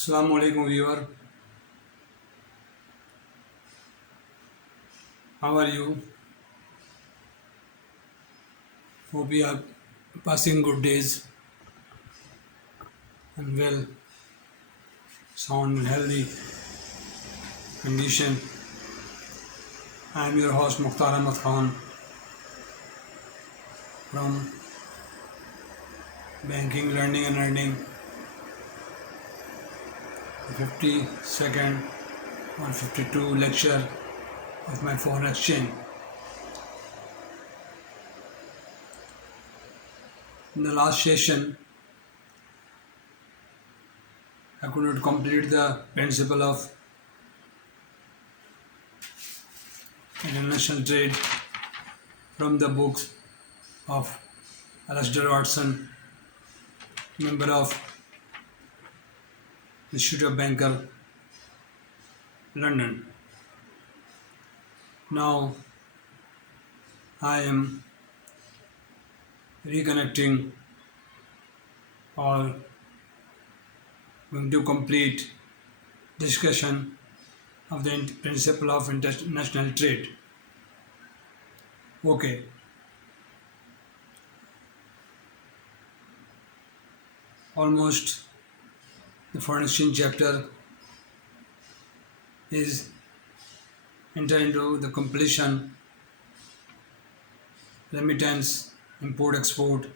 Assalamualaikum viewer, how are you? Hope you are passing good days and well, sound and healthy condition. I am your host Mukhtar from Banking, Learning and Earning, the 52nd or 52 lecture of my foreign exchange. In the last session, I could not complete the principle of international trade from the books of Alasdair Watson, member of Institute of Banker, London. Now I am reconnecting or going to complete discussion of the principle of international trade. Okay. Almost the foreign exchange chapter is entered into the completion, remittance, import export,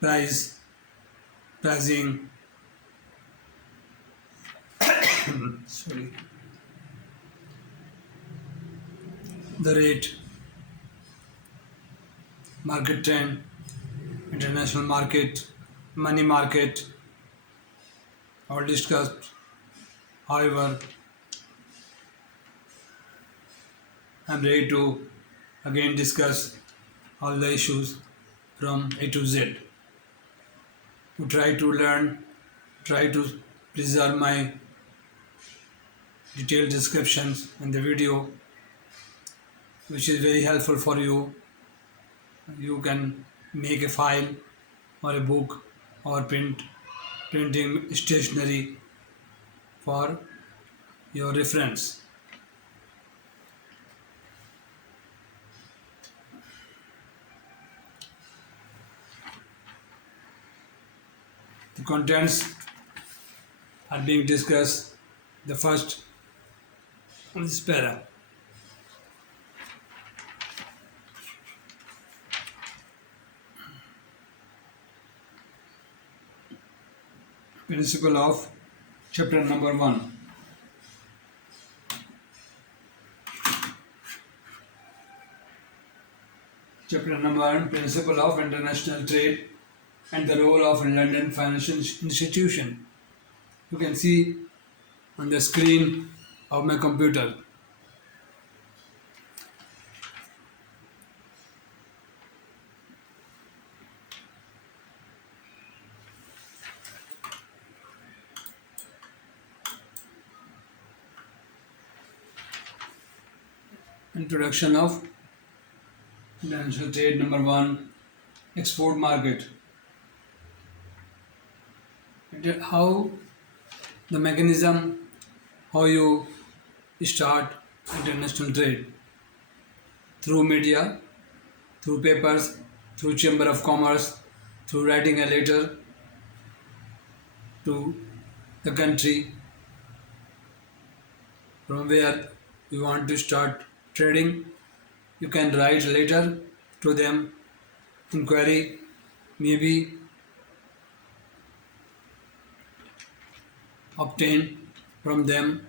pricing, sorry, the rate, market trend, international market, money market, all discussed. However, I am ready to again discuss all the issues from A to Z. To try to learn, try to preserve my detailed descriptions in the video, which is very helpful for you. You can make a file or a book or printing stationery for your reference. The contents are being discussed. The first on this para. Principle of chapter number 1. Chapter number 1, Principle of International Trade and the role of London Financial Institution. You can see on the screen of my computer. Introduction of International Trade number 1, export market. How the mechanism, how you start international trade through media, through papers, through Chamber of Commerce, through writing a letter to the country from where you want to start trading. You can write a letter to them, inquiry, maybe obtain from them.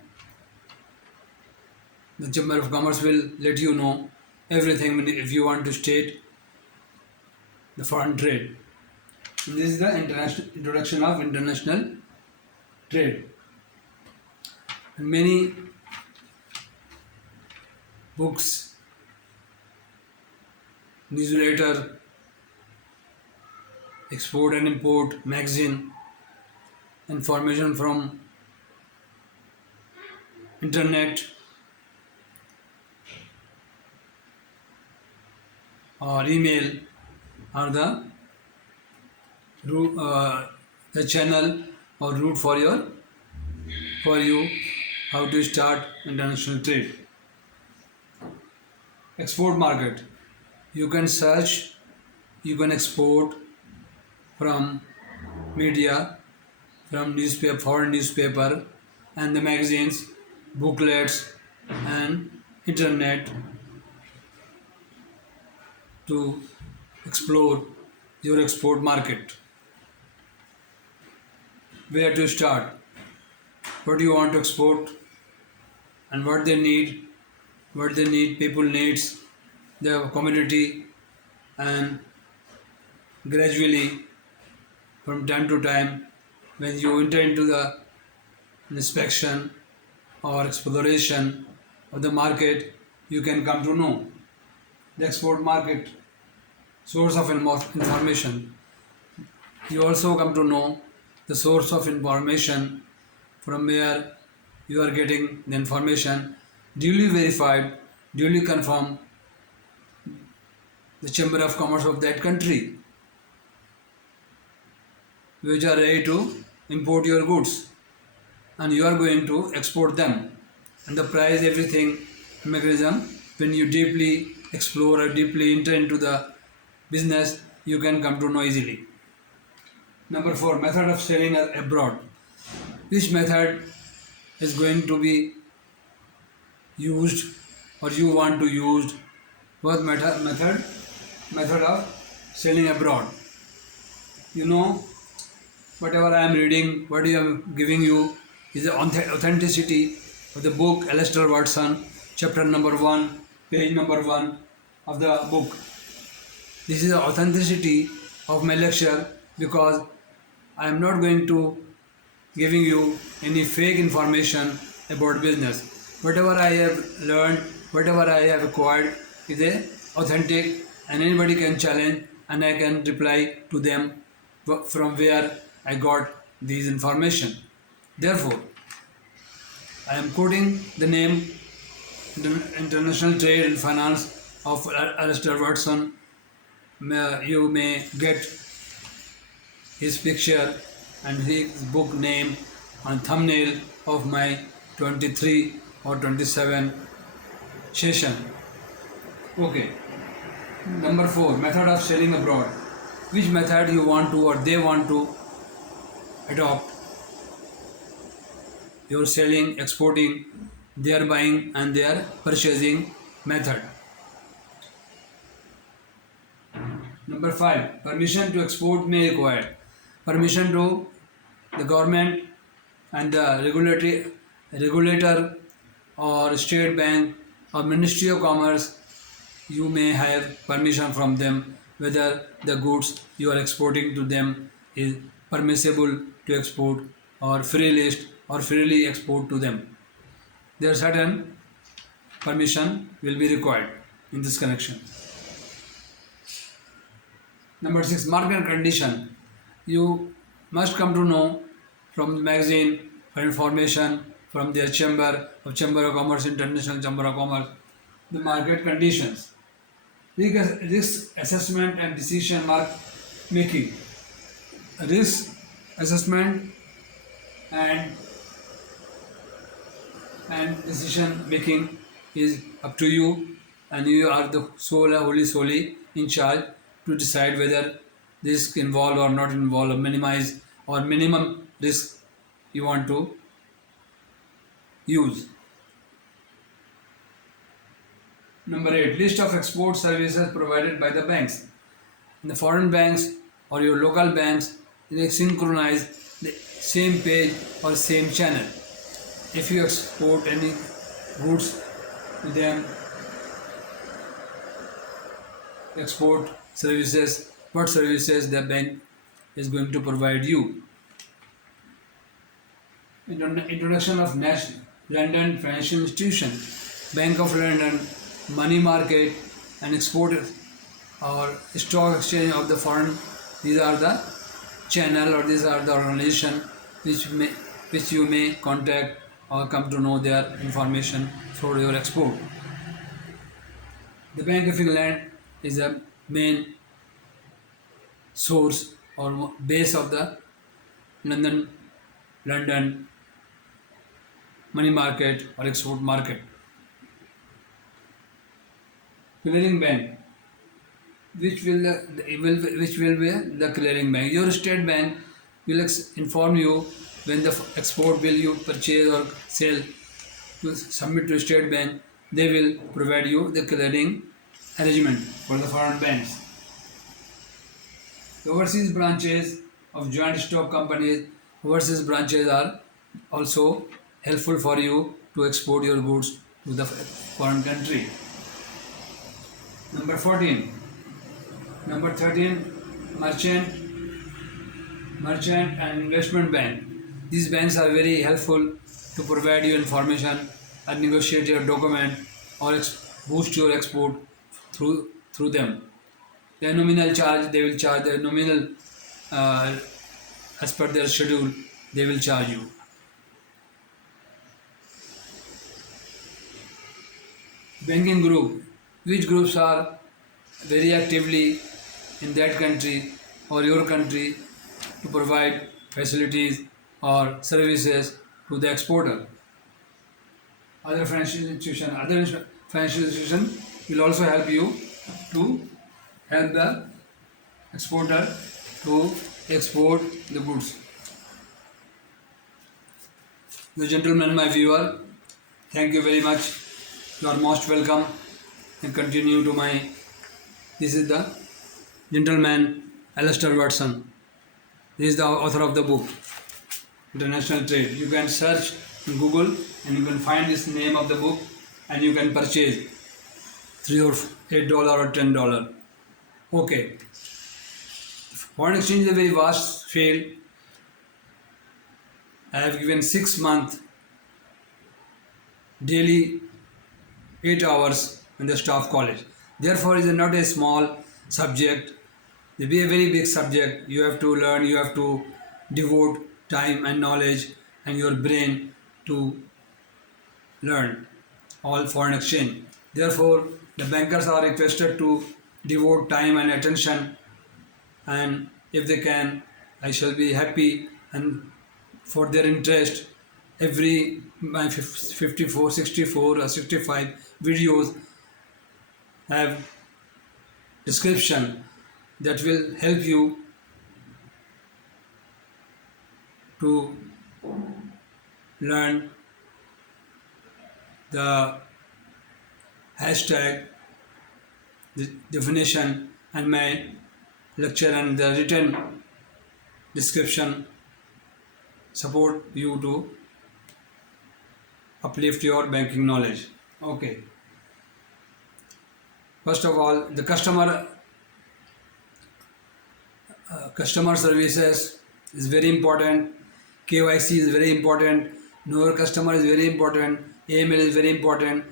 The Chamber of Commerce will let you know everything if you want to state the foreign trade. And this is the introduction of international trade. And many books, newsletter, export and import, magazine, information from internet or email are the the channel or route for you how to start international trade. Export market. You can search, you can export from media, from newspaper, foreign newspaper, and the magazines, booklets, and internet to explore your export market. Where to start? What do you want to export? And what they need? What they need? People needs the community, and gradually, from time to time, when you enter into the inspection or exploration of the market, you can come to know the export market, source of information. You also come to know the source of information from where you are getting the information, duly verified, duly confirmed, the Chamber of Commerce of that country, which are ready to import your goods, and you are going to export them. And the price, everything, mechanism, when you deeply explore or deeply enter into the business, you can come to know easily. Number 4, method of selling abroad. Which method is going to be used or you want to use? What method of selling abroad? You know, whatever I am reading, what I am giving you is the authenticity of the book Alasdair Watson, chapter number 1, page number 1 of the book. This is the authenticity of my lecture, because I am not going to giving you any fake information about business. Whatever I have learned, whatever I have acquired is a authentic, and anybody can challenge and I can reply to them from where I got these information. Therefore, I am quoting the name International Trade and Finance of Alasdair Watson. You may get his picture and his book name on thumbnail of my 23 or 27 session. Okay. Number 4, method of selling abroad. Which method you want to or they want to adopt? Your selling, exporting, their buying and their purchasing method. Number 5, permission to export may require. Permission to the government and the regulator or state bank or Ministry of Commerce, you may have permission from them whether the goods you are exporting to them is permissible to export or free list or freely export to them. There are certain permission will be required in this connection. Number 6, market condition. You must come to know from the magazine for information from their Chamber of Commerce, International Chamber of Commerce, the market conditions. Risk assessment and decision making. Risk assessment and decision making is up to you, and you are the solely in charge to decide whether risk involved or not involved, or minimize or minimum risk you want to use. Number 8, list of export services provided by the banks. In the foreign banks or your local banks, they synchronize the same page or same channel. If you export any goods to them, export services, what services the bank is going to provide you. Introduction of London Financial Institution, Bank of London, money market and export or stock exchange of the foreign. These are the channel or these are the organization which you may contact or come to know their information for your export. The Bank of England is the main source or base of the London, London, money market or export market. Clearing bank, which will be the clearing bank. Your state bank will inform you when the export will you purchase or sell to submit to state bank. They will provide you the clearing arrangement for the foreign banks. The overseas branches of joint stock companies, overseas branches are also helpful for you to export your goods to the foreign country. Number 14. Number 13, merchant and investment bank. These banks are very helpful to provide you information and negotiate your document or boost your export through them. Their nominal charge, they will charge their nominal as per their schedule, they will charge you. Banking group, which groups are very actively in that country or your country to provide facilities or services to the exporter. Other financial institution will also help you to help the exporter to export the goods. The gentleman, my viewer, thank you very much. You are most welcome and continue to my. This is the gentleman Alasdair Watson. He is the author of the book International Trade. You can search in Google and you can find this name of the book and you can purchase $3 or $8 or $10. Okay. Foreign exchange is a very vast field. I have given 6 months daily 8 hours in the staff college. Therefore, it is not a small subject. It will be a very big subject. You have to learn, you have to devote time and knowledge and your brain to learn all foreign exchange. Therefore, the bankers are requested to devote time and attention, and if they can, I shall be happy, and for their interest, every my 54, 64 or 65 videos have description that will help you to learn the hashtag, the definition, and my lecture and the written description support you to uplift your banking knowledge. Okay. First of all, the customer services is very important. KYC is very important. Know your customer is very important. AML is very important.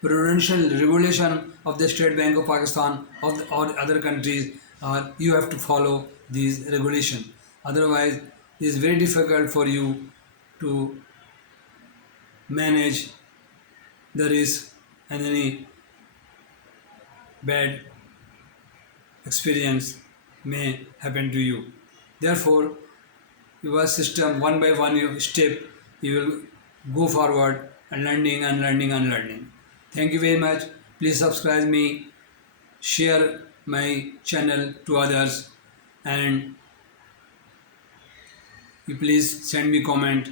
Prudential regulation of the State Bank of Pakistan or other countries, you have to follow these regulations. Otherwise, it is very difficult for you to manage the risk and any bad experience may happen to you. Therefore, your system one by one step, you will go forward and learning. Thank you very much. Please subscribe me, share my channel to others, and you please send me comment.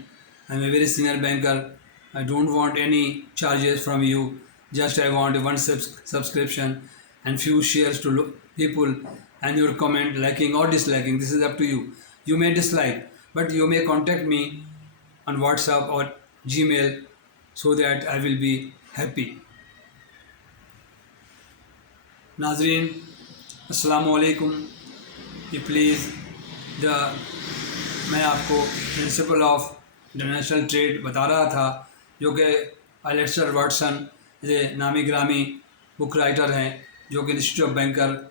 I'm a very senior banker. I don't want any charges from you. Just I want one subscription and few shares to people, and your comment liking or disliking. This is up to you. You may dislike, but you may contact me on WhatsApp or Gmail so that I will be happy. Nazreen, Assalamu Alykum. Please, मैं आपको principle of international trade बता रहा था, जो कि अलेक्सर Watson ये नामी ग्रामी बुक राइटर हैं, जो कि institute of banker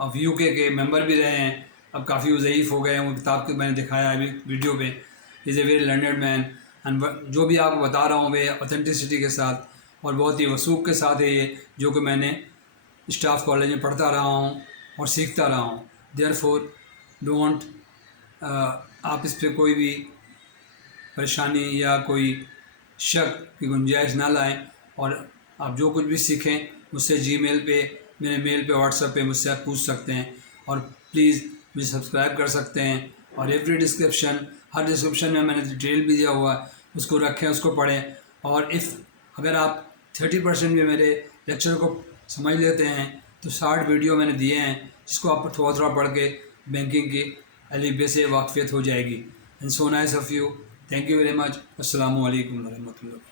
of UK के मेंबर भी रहे हैं. अब काफ़ी ज़ईफ़ हो गए हैं. उन किताब के मैंने दिखाया अभी वीडियो पे. Is a very learned man, and जो भी आपको बता रहा हूँ वे ऑथेंटिसिटी के साथ और बहुत ही वसूख के साथ है ये, जो कि मैंने स्टाफ कॉलेज में पढ़ता रहा हूँ और सीखता रहा हूँ. देयरफॉर डोंट आप इस पर कोई भी परेशानी या कोई शक की गुंजाइश ना लाएं, और आप जो कुछ भी सीखें मुझसे जीमेल पे, मेरे मेल पे, व्हाट्सएप पे मुझसे आप पूछ सकते हैं। और प्लीज़ मुझे सब्सक्राइब कर सकते हैं। और एवरी डिस्क्रिप्शन, हर डिस्क्रिप्शन में मैंने डिटेल भी दिया हुआ है, उसको रखें, उसको पढ़ें। और अगर आप 30% भी मेरे लेक्चर को समझ लेते हैं तो 60 वीडियो मैंने दिए हैं, जिसको आप थोड़ा थोड़ा पढ़ के बैंकिंग की अलग से वाकफियत हो जाएगी। And so nice of you. Thank you very much. अस्सलामु अलैकुम वरहमतुल्लाह।